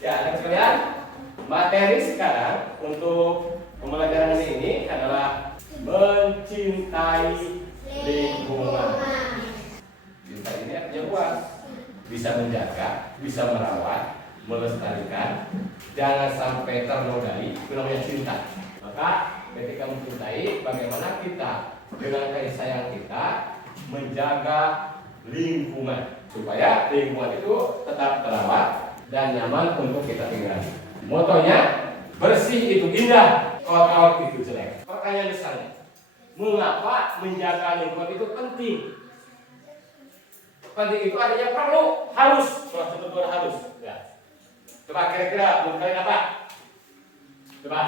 Ya, anak sekalian, materi sekarang untuk pembelajaran ini adalah mencintai lingkungan. Cinta ini artinya luas, bisa menjaga, bisa merawat, melestarikan, jangan sampai ternodai, itu namanya cinta. Maka ketika mencintai, bagaimana kita dengan kasih sayang kita menjaga lingkungan supaya lingkungan itu tetap terawat dan nyaman untuk kita tinggal. Motonya bersih itu indah, kotor itu jelek. Pertanyaan besarnya, mengapa menjaga lingkungan itu penting? Penting itu artinya perlu, harus, betul-betul harus. Ya. Coba kira-kira mungkin apa? Coba,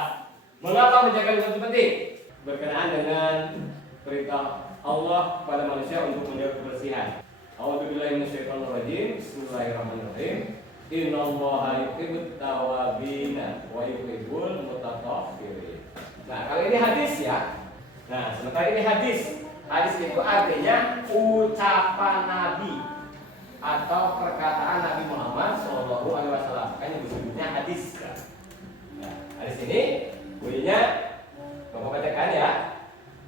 mengapa menjaga lingkungan itu penting? Berkenaan dengan perintah Allah kepada manusia untuk menjaga kebersihan. A'udzubillahi minasyaitonirrajim. Bismillahirrahmanirrahim. Innallaha yuhibbut tawwabina wa yuhibbul mutatahhirin. Nah, kalau ini hadis ya. Nah, sementara ini hadis. Hadis itu artinya ucapan Nabi atau perkataan Nabi Muhammad SAW. Kan yang disebutnya hadis ya. Nah, hadis ini bunyinya Bapak bacakan ya.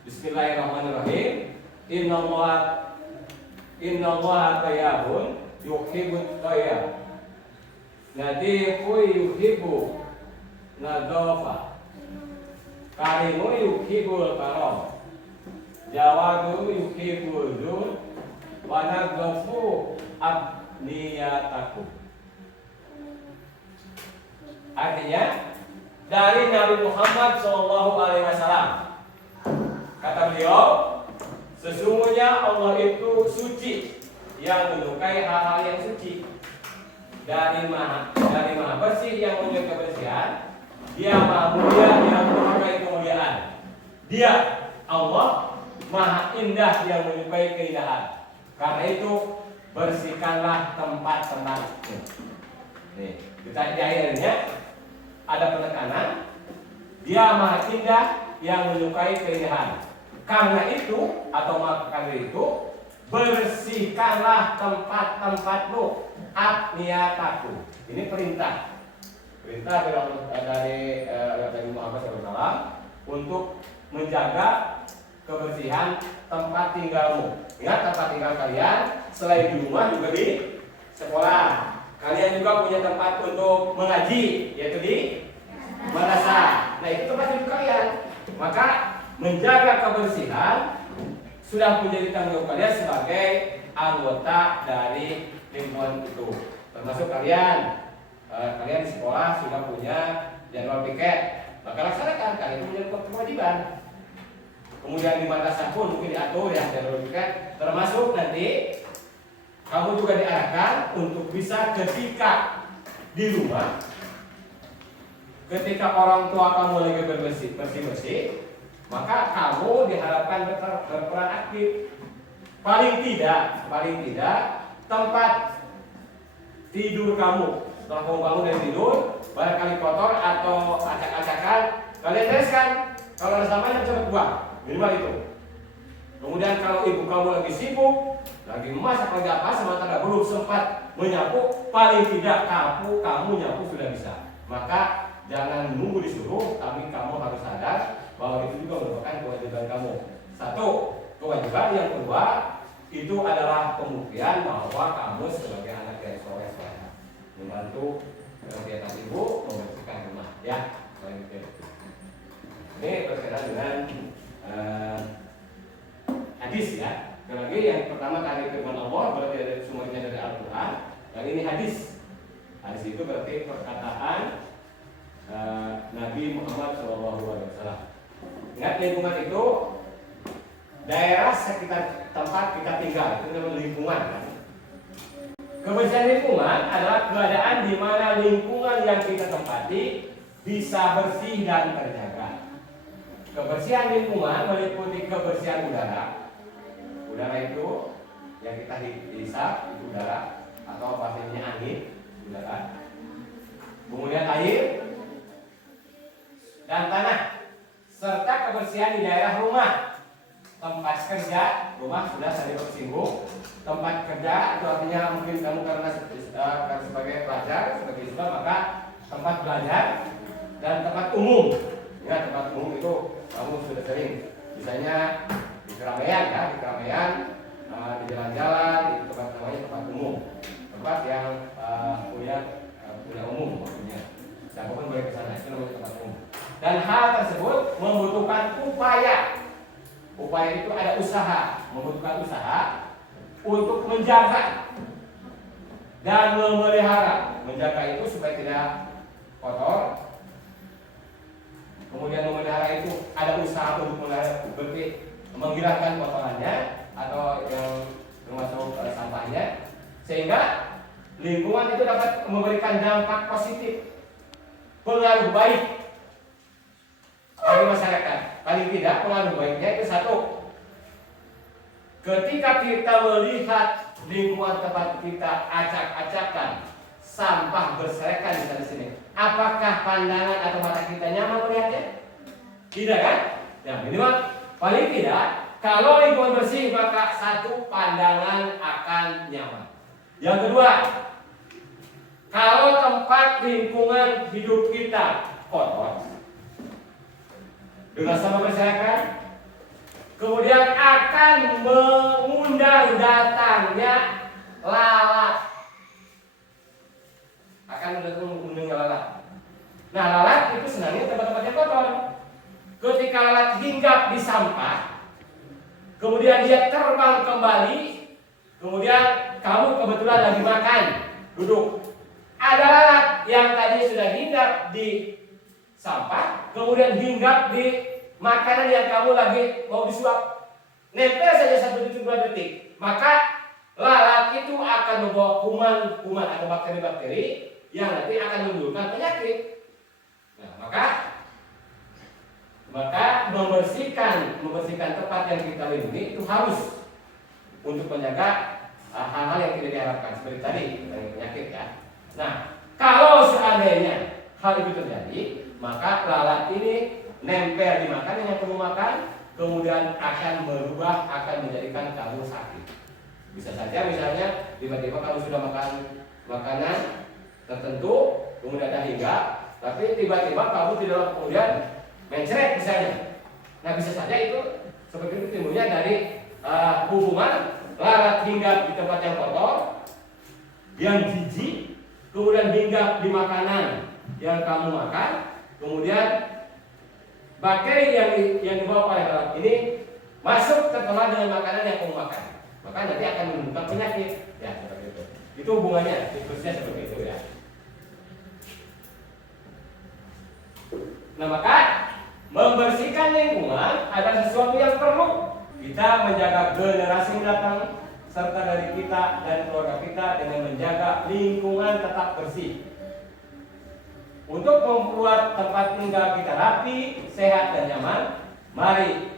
Bismillahirrahmanirrahim. Innallaha tayyibun yuhibbut tayyib. Nadifu yuhibbu nadhafa. Karimu yuhibbul karam. Jawadu yuhibbul dzul wa nadhafu abniyatakum. Artinya dari Nabi Muhammad SAW. Kata beliau, sesungguhnya Allah itu suci, yang menyukai hal-hal yang suci. Dari maha bersih yang menyukai kebersihan. Dia maha mulia yang menyukai kemuliaan. Dia Allah maha indah yang menyukai keindahan. Karena itu bersihkanlah tempat-tempatmu. Nih, kita di akhirnya ada penekanan. Dia maha indah yang menyukai keindahan. Karena itu atau maka itu bersihkanlah tempat-tempatmu. Abniyataku. Ini perintah dari Nabi Muhammad SAW untuk menjaga kebersihan tempat tinggalmu. Ingat, tempat tinggal kalian selain di rumah juga di sekolah. Kalian juga punya tempat untuk mengaji, yaitu di madrasah. Nah, itu tempat hidup kalian. Maka menjaga kebersihan sudah menjadi tanggung jawab kalian sebagai anggota dari lingkungan itu. Termasuk kalian di sekolah sudah punya jadwal piket, maka laksanakan, karena itu menjadi kewajiban. Kemudian di madrasah pun mungkin diatur ya jadwal piket, termasuk nanti kamu juga diarahkan untuk bisa ketika di rumah, ketika orang tua kamu lagi bersih-bersih, maka kamu diharapkan berperan aktif. Paling tidak tempat tidur kamu, setelah kamu bangun dari tidur, barangkali kotor atau acak-acakan, kalian bereskan. Kalau ada sampahnya cepat buang, minimal itu. Kemudian kalau ibu kamu lagi sibuk, lagi memasak, lagi apa, sementara belum sempat menyapu, paling tidak kamu nyapu sudah bisa. Maka jangan nunggu disuruh, tapi kamu harus sadar bahwa itu juga merupakan kewajiban kamu. Satu, kewajiban yang kedua itu adalah pembuktian bahwa kamu sebagai anak yang soleh membantu kegiatan ibu membersihkan rumah. Ya, ini berkaitan dengan hadis ya. Sekali lagi, yang pertama tadi firman Allah berarti dari sumbernya dari Al-Quran. Yang ini hadis. Hadis itu berarti perkataan Nabi Muhammad SAW. Ingat, lingkungan itu daerah sekitar tempat kita tinggal, itu namanya lingkungan kan? Kebersihan lingkungan adalah keadaan di mana lingkungan yang kita tempati bisa bersih dan terjaga. Kebersihan lingkungan meliputi kebersihan udara. Udara itu yang kita hisap itu udara, atau pastinya angin, udara. Kemudian air dan tanah, serta kebersihan di daerah rumah, tempat kerja, rumah sudah saya bersinggung, tempat kerja itu artinya mungkin kamu karena sebagai pelajar, sebagai siswa, maka tempat belajar dan tempat umum. Ya, tempat umum itu kamu sudah sering, misalnya di keramaian ya, di keramaian, di jalan-jalan, itu tempat namanya tempat umum, tempat yang punya umum maksudnya. Siapapun boleh ke sana, itu namanya tempat umum. Dan hal tersebut membutuhkan upaya. Upaya itu ada usaha, membutuhkan usaha untuk menjaga dan memelihara. Menjaga itu supaya tidak kotor. Kemudian memelihara itu ada usaha untuk menghilangkan kotorannya atau yang termasuk sampahnya, sehingga lingkungan itu dapat memberikan dampak positif, pengaruh baik bagi masyarakat. Paling tidak pengaruh baiknya itu satu, ketika kita melihat lingkungan tempat kita acak-acakan, sampah berserakan di sana sini, apakah pandangan atau mata kita nyaman melihatnya? Tidak kan? Ya minimal paling tidak kalau lingkungan bersih maka satu, pandangan akan nyaman. Yang kedua, kalau tempat lingkungan hidup kita kotor dengan sampah berserakan, kemudian akan mengundang datangnya lalat. Akan mengundang lalat. Nah, lalat itu senangnya tempat-tempat yang kotor. Ketika lalat hinggap di sampah, kemudian dia terbang kembali, kemudian kamu kebetulan lagi makan, duduk. Ada lalat yang tadi sudah hinggap di sampah, kemudian hinggap di makanan yang kamu lagi mau disuap. Nempel saja 1 detik 2 detik, maka lalat itu akan membawa kuman atau bakteri-bakteri yang nanti akan menimbulkan penyakit. Nah, maka membersihkan tempat yang kita lindungi itu harus untuk menjaga hal-hal yang tidak diharapkan seperti tadi penyakit ya. Nah, kalau seandainya hal itu terjadi, maka lalat ini nempel di makanan yang kamu makan, kemudian akan berubah, akan menjadikan kamu sakit. Bisa saja misalnya tiba-tiba kamu sudah makan makanan tertentu, kemudian ada hinggap, tapi tiba-tiba kamu tidak kemudian mencret misalnya. Nah, bisa saja itu seperti itu timbulnya dari hubungan lalat hinggap di tempat yang kotor, yang jijik, kemudian hinggap di makanan yang kamu makan, kemudian bakteri yang dibawa oleh lalat ini masuk tertelan dengan makanan yang kamu makan, maka nanti akan menimbulkan penyakit. Ya, seperti itu. Itu hubungannya, siklusnya seperti itu ya. Nah, maka membersihkan lingkungan adalah sesuatu yang perlu kita menjaga generasi mendatang serta dari kita dan keluarga kita dengan menjaga lingkungan tetap bersih. Untuk membuat tempat tinggal kita rapi, sehat dan nyaman, mari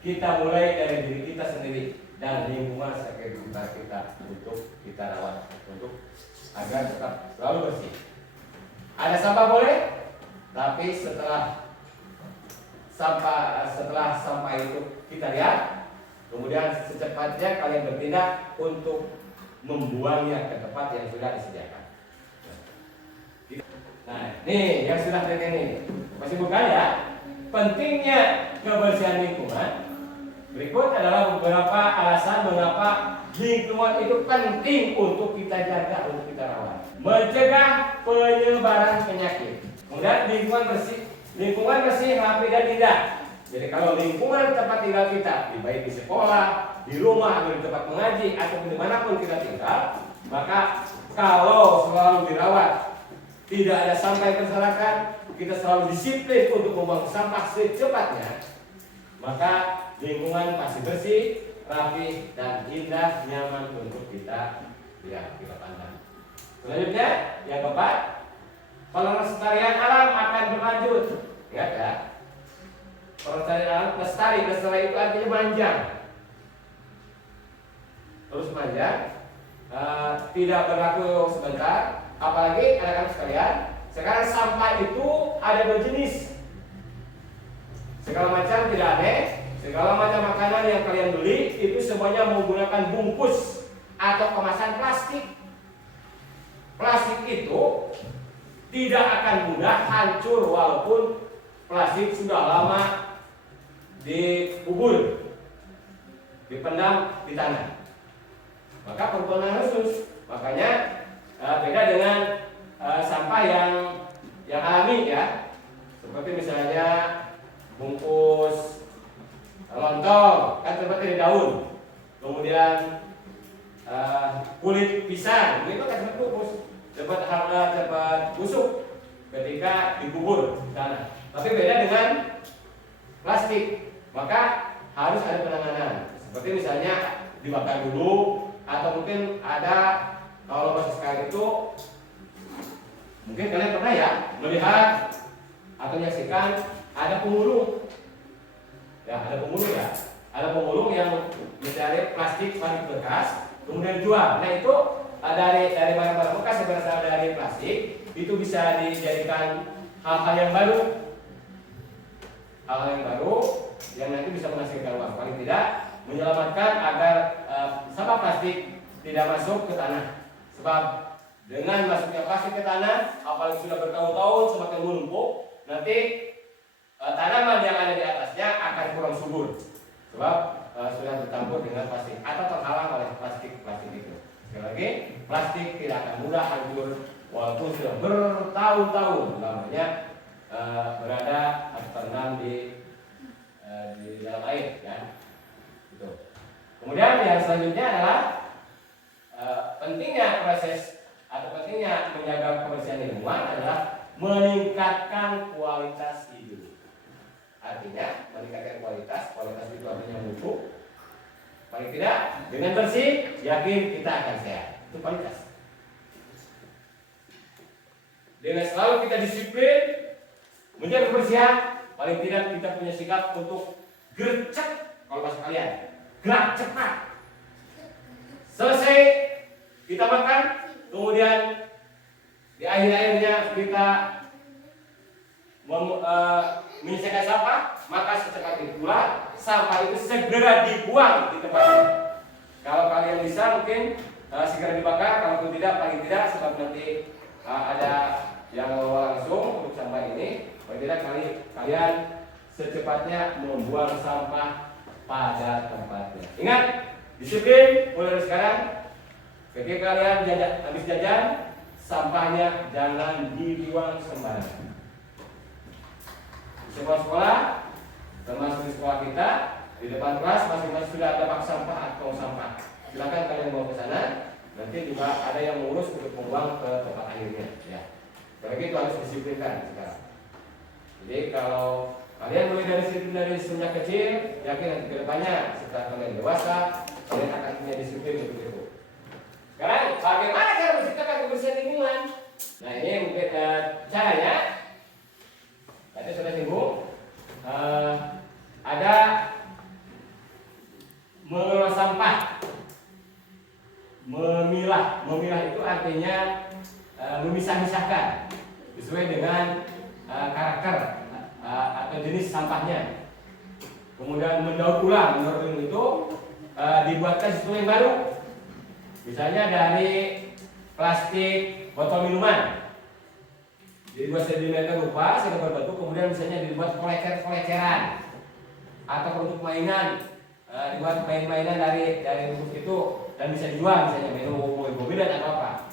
kita mulai dari diri kita sendiri dan lingkungan sekitar kita untuk kita rawat, untuk agar tetap selalu bersih. Ada sampah boleh, tapi setelah sampah itu kita lihat, kemudian secepatnya kalian bertindak untuk membuangnya ke tempat yang sudah disediakan. Nah, ini yang sudah terjadi ini. Masih bukan ya? Pentingnya kebersihan lingkungan. Berikut adalah beberapa alasan mengapa lingkungan itu penting untuk kita jaga, untuk kita rawat. Mencegah penyebaran penyakit. Kemudian lingkungan bersih, rapi dan indah. Jadi kalau lingkungan tempat tinggal kita, baik di sekolah, di rumah, atau di tempat mengaji, atau dimanapun kita tinggal, maka kalau selalu dirawat, tidak ada sampah yang berserakan, kita selalu disiplin untuk membuang sampah secepatnya, maka lingkungan pasti bersih, rapi, dan indah, nyaman untuk kita pandang. Selanjutnya, yang keempat, pelestarian alam akan berlanjut. Ingat ya, pelestarian alam, lestari itu artinya panjang, terus panjang, tidak berlaku sebentar. Apalagi anak-anak sekalian, sekarang sampah itu ada berjenis, segala macam, tidak aneh. Segala macam makanan yang kalian beli itu semuanya menggunakan bungkus atau kemasan plastik. Plastik itu tidak akan mudah hancur walaupun plastik sudah lama dikubur, dipendam di tanah. Maka perlu penanganan khusus. Makanya beda dengan sampah yang alami ya, seperti misalnya bungkus lontong kan terbuat dari daun, kemudian kulit pisang itu kan cepat bungkus, cepat busuk ketika dikubur di tanah. Tapi beda dengan plastik, maka harus ada penanganan. Seperti misalnya dibakar dulu, atau mungkin ada, kalau proses sekarang itu mungkin kalian pernah ya melihat atau menyaksikan ada pemulung. Ya, ada pemulung yang mencari plastik bekas kemudian jual. Nah itu dari barang-barang bekas yang berasal dari plastik itu bisa dijadikan hal-hal yang baru, yang nanti bisa menghasilkan uang. Paling tidak menyelamatkan agar sampah plastik tidak masuk ke tanah. Sebab dengan masuknya plastik ke tanah, apalagi sudah bertahun-tahun semakin menumpuk, nanti tanaman yang ada di atasnya akan kurang subur. Sebab sudah bercampur dengan plastik atau terhalang oleh plastik itu. Sekali lagi, plastik tidak akan mudah hancur walaupun sudah bertahun-tahun lamanya berada atau terendam di dalam air ya. Gitu. Kemudian yang selanjutnya adalah pentingnya proses atau pentingnya menjaga kebersihan lingkungan adalah meningkatkan kualitas hidup. Artinya meningkatkan kualitas itu artinya mutu. Paling tidak dengan bersih, yakin kita akan sehat. Itu kualitas. Dengan selalu kita disiplin menjaga kebersihan, paling tidak kita punya sikap untuk gercep. Kalau bahasa kalian, gerak cepat. Selesai kita makan, kemudian di akhir-akhirnya kita menyelesaikan sampah, maka secepat itulah sampah itu segera dibuang di tempatnya. Kalau kalian bisa mungkin segera dibakar, kalau tidak paling tidak sebab nanti ada yang bawa langsung untuk sampah ini, paling tidak kalian secepatnya membuang sampah pada tempatnya. Ingat, disiplin mulai dari sekarang. Ketika kalian habis jajan, sampahnya jangan dibuang sembarangan. Semua sekolah, termasuk di sekolah kita, di depan kelas masing-masing sudah ada bak sampah atau sampah. Silakan kalian bawa ke sana. Nanti juga ada yang mengurus untuk membuang ke tempat akhirnya. Ya, begitu harus disiplinkan sekarang. Jadi kalau kalian mulai dari semenjak kecil, yakin nanti kedepannya setelah kalian dewasa, kalian akan punya disiplin untuk itu. Sekarang bagaimana cara menciptakan kebersihan lingkungan? Nah ini mungkin caranya. Tadi sudah singgung. Ada mengelola sampah, memilah itu artinya memisah-misahkan sesuai dengan karakter atau jenis sampahnya. Kemudian mendaur ulang itu dibuatkan sesuatu yang baru. Misalnya dari plastik botol minuman dibuat sedemikian rupa sehingga berbentuk, kemudian misalnya dibuat koleceran atau produk mainan, dibuat mainan dari bungkus itu dan bisa dijual, misalnya menu mobil dan apa.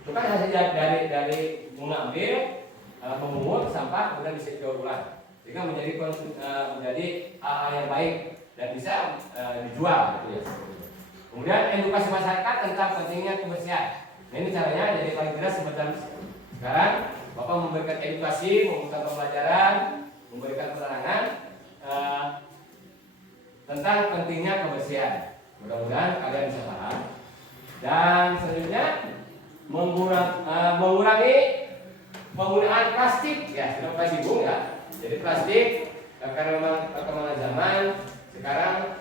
Itu kan hasil dari mengambil memungut sampah kemudian bisa didaur ulang sehingga menjadi hal yang baik dan bisa dijual gitu ya. Kemudian edukasi masyarakat tentang pentingnya kebersihan. Nah, ini caranya jadi paling tidak sekarang Bapak memberikan edukasi, memberikan pembelajaran, memberikan penerangan tentang pentingnya kebersihan. Mudah-mudahan kalian bisa paham. Dan selanjutnya mengurangi penggunaan plastik. Ya, sudah pasti singgung ya. Jadi plastik karena memang perkembangan zaman sekarang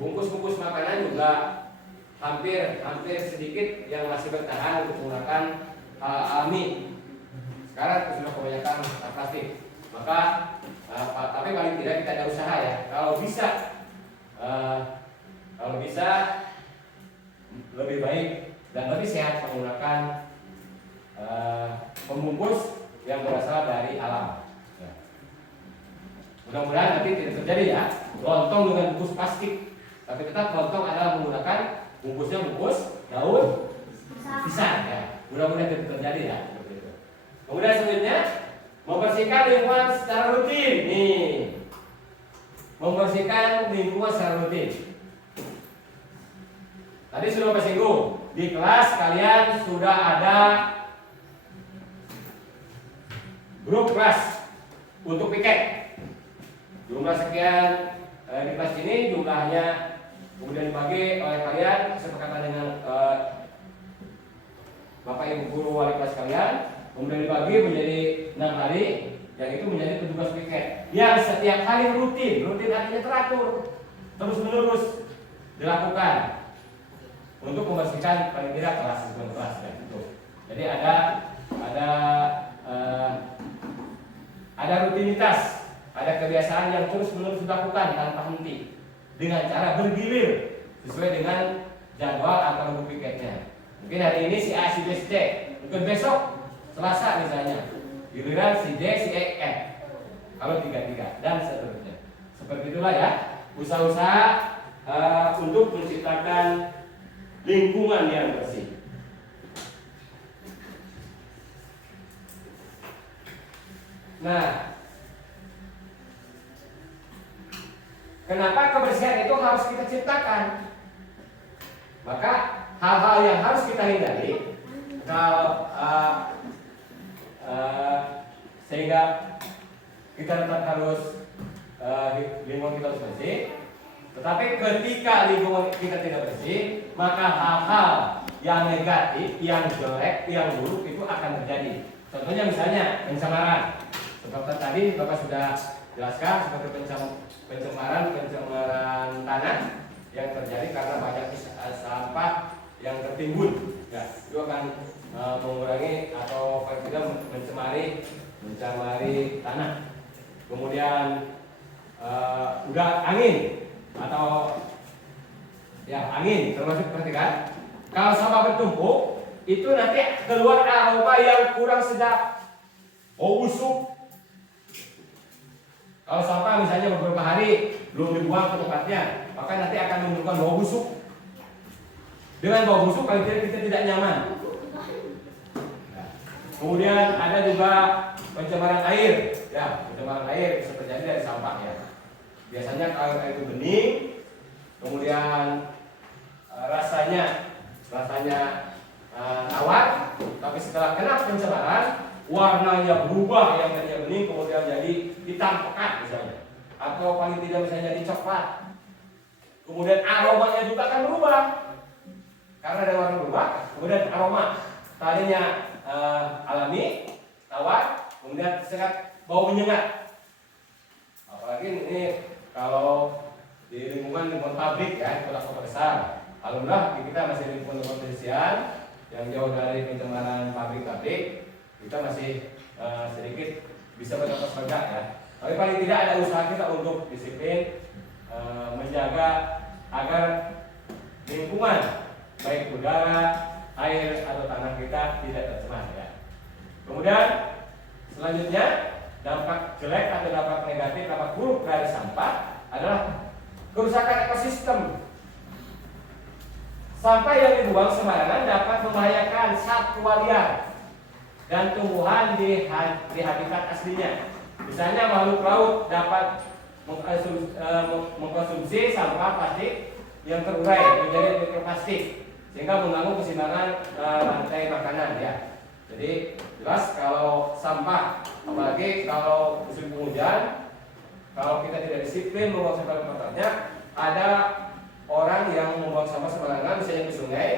bungkus-bungkus makanan juga hampir sedikit yang masih bertahan untuk menggunakan alami. Sekarang sudah kebanyakan plastik. Maka tapi paling tidak kita ada usaha ya. Kalau bisa lebih baik dan lebih sehat menggunakan pembungkus yang berasal dari alam. Ya. Mudah-mudahan nanti tidak terjadi ya lontong dengan bungkus plastik, tapi tetap lontong adalah menggunakan bungkusnya bungkus daun pisang. Ya. Mudah-mudahan tidak terjadi ya. Kemudian selanjutnya membersihkan lingkungan secara rutin. Nih, membersihkan lingkungan secara rutin. Tadi sudah bersinggung di kelas kalian sudah ada grup kelas untuk piket. Jumlah sekian di kelas ini jumlahnya kemudian dibagi oleh kalian kesepakatan dengan Bapak Ibu guru wali kelas kalian, kemudian dibagi menjadi 6 hari, yang itu menjadi petugas piket yang setiap hari rutin artinya teratur, terus menerus dilakukan untuk membersihkan paling tidak kelas ya, gitu. Jadi ada rutinitas, ada kebiasaan yang terus menerus dilakukan tanpa henti dengan cara bergilir sesuai dengan jadwal atau buku piketnya. Mungkin hari ini si A, si B, si C, mungkin besok Selasa misalnya giliran si D, si E, F. Kalau 3-3 dan seterusnya. Seperti itulah ya usaha-usaha untuk menciptakan lingkungan yang bersih. Nah, kenapa kebersihan itu harus kita ciptakan? Maka hal-hal yang harus kita hindari kalau sehingga kita tetap harus lingkungan kita harus bersih. Tetapi ketika lingkungan kita tidak bersih, maka hal-hal yang negatif, yang jelek, yang buruk itu akan terjadi. Contohnya misalnya pencemaran. Seperti tadi Bapak sudah jelaskan seperti pencemaran tanah yang terjadi karena banyak sampah yang tertimbun. Ya, itu akan mengurangi atau tidak mencemari tanah. Kemudian udah angin atau ya angin termasuk perhatikan. Kalau sampah bertumpuk itu nanti keluar aroma yang kurang sedap, bau busuk. Kalau sampah misalnya beberapa hari belum dibuang ke tempatnya, maka nanti akan menimbulkan bau busuk. Dengan bau busuk paling tidak kita tidak nyaman. Nah, kemudian ada juga pencemaran air. Ya, pencemaran air bisa terjadi dari sampah ya. Biasanya kalau air itu bening, kemudian rasanya tawar, tapi setelah kena pencemaran warnanya berubah, yang tadinya bening kemudian jadi hitam pekat misalnya, atau paling tidak misalnya jadi coklat. Kemudian aromanya juga akan berubah karena ada warna berubah. Kemudian aroma tadinya alami, tawar, kemudian tersengat bau menyengat. Apalagi ini kalau di lingkungan pabrik ya, kota-kota besar. Alhamdulillah kita masih di lingkungan kebersihan yang jauh dari pencemaran pabrik-pabrik. Kita masih sedikit bisa bernafas lega ya. Tapi paling tidak ada usaha kita untuk disiplin menjaga agar lingkungan baik udara, air atau tanah kita tidak tercemar ya. Kemudian selanjutnya dampak jelek atau dampak negatif, dampak buruk dari sampah adalah kerusakan ekosistem. Sampah yang dibuang sembarangan dapat membahayakan satwa liar dan tumbuhan di habitat aslinya. Misalnya makhluk laut dapat mengkonsumsi sampah plastik yang terurai menjadi mikroplastik sehingga mengganggu keseimbangan rantai makanan ya. Jadi jelas kalau sampah, apalagi kalau musim penghujan, kalau kita tidak disiplin membuang sampah tempatnya, ada orang yang membuang sampah sembarangan misalnya di sungai.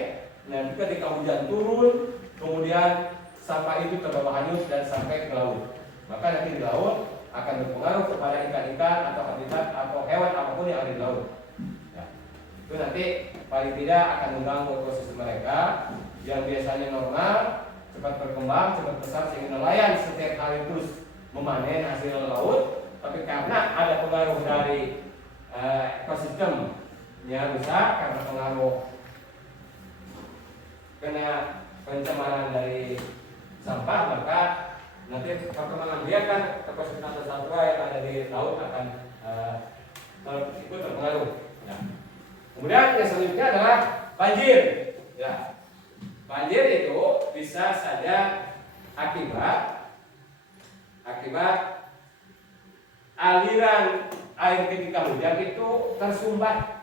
Nanti ketika hujan turun, kemudian sampah itu terbawa hanyut dan sampai ke laut. Maka nanti di laut akan berpengaruh kepada ikan-ikan atau habitat atau hewan apapun yang ada di laut. Ya. Itu nanti paling tidak akan mengganggu ekosistem mereka yang biasanya normal, cepat berkembang, cepat besar sehingga nelayan setiap hari terus memanen hasil laut. Tapi karena ada pengaruh dari ekosistemnya rusak karena pengaruh kena pencemaran dari sampah, maka nanti perkembangan biak kan ekosistem satwa yang ada di laut akan ikut terpengaruh. Ya. Kemudian yang selanjutnya adalah banjir. Ya. Banjir itu bisa saja akibat aliran air ketika hujan itu tersumbat,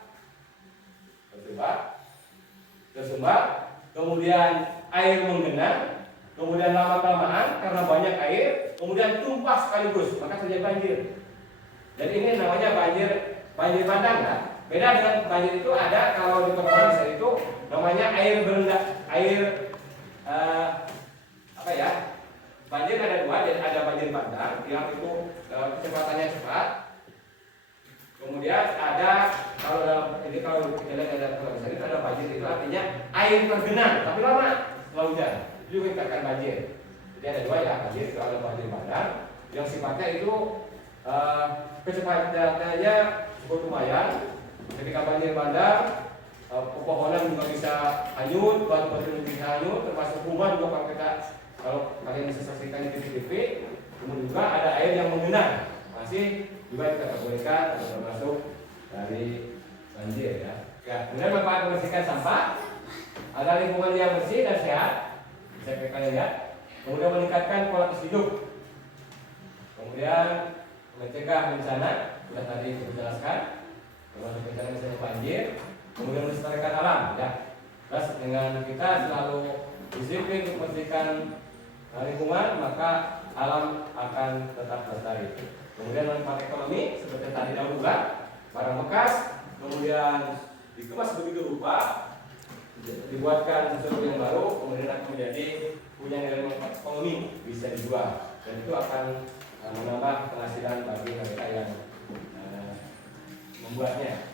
kemudian air menggenang, kemudian lama-kelamaan karena banyak air, kemudian tumpah sekaligus, maka terjadi banjir. Jadi ini namanya banjir bandang, ya. Beda dengan banjir itu ada kalau di Kota Besar itu namanya air berendam, banjir ada dua, jadi ada banjir bandang yang itu kecepatannya cepat. Kemudian ada kalau kita lihat ada Kota Besar itu ada banjir, itu artinya air tergenang tapi lama setelah hujan, itu juga dikatakan banjir. Jadi ada dua, ya, banjir itu ada banjir bandang yang sifatnya itu kecepatannya cukup lumayan. Ketika banjir bandang, pepohonan juga bisa hanyut, batu-batu bisa hanyut, termasuk rumah juga kalau kalian bisa saksikan di TV. Kemudian juga ada air yang menggenang, masih juga dikategorikan atau termasuk dari banjir, ya. Kemudian manfaat membersihkan sampah, ada lingkungan yang bersih dan sehat, bisa kalian lihat. Kemudian meningkatkan kualitas hidup, kemudian mencegah bencana, sudah tadi saya jelaskan, termasuk bencana misalnya banjir, kemudian melestarikan alam, ya. Terus dengan kita selalu disiplin untuk membersihkan lingkungan, maka alam akan tetap lestari. Kemudian manfaat ekonomi seperti tadi dahulu, barang bekas kemudian dikemas begitu rupa, dibuatkan sesuatu yang baru, kemudian akan menjadi punya nilai manfaat ekonomi, bisa dijual, dan itu akan menambah penghasilan bagi mereka yang membuatnya.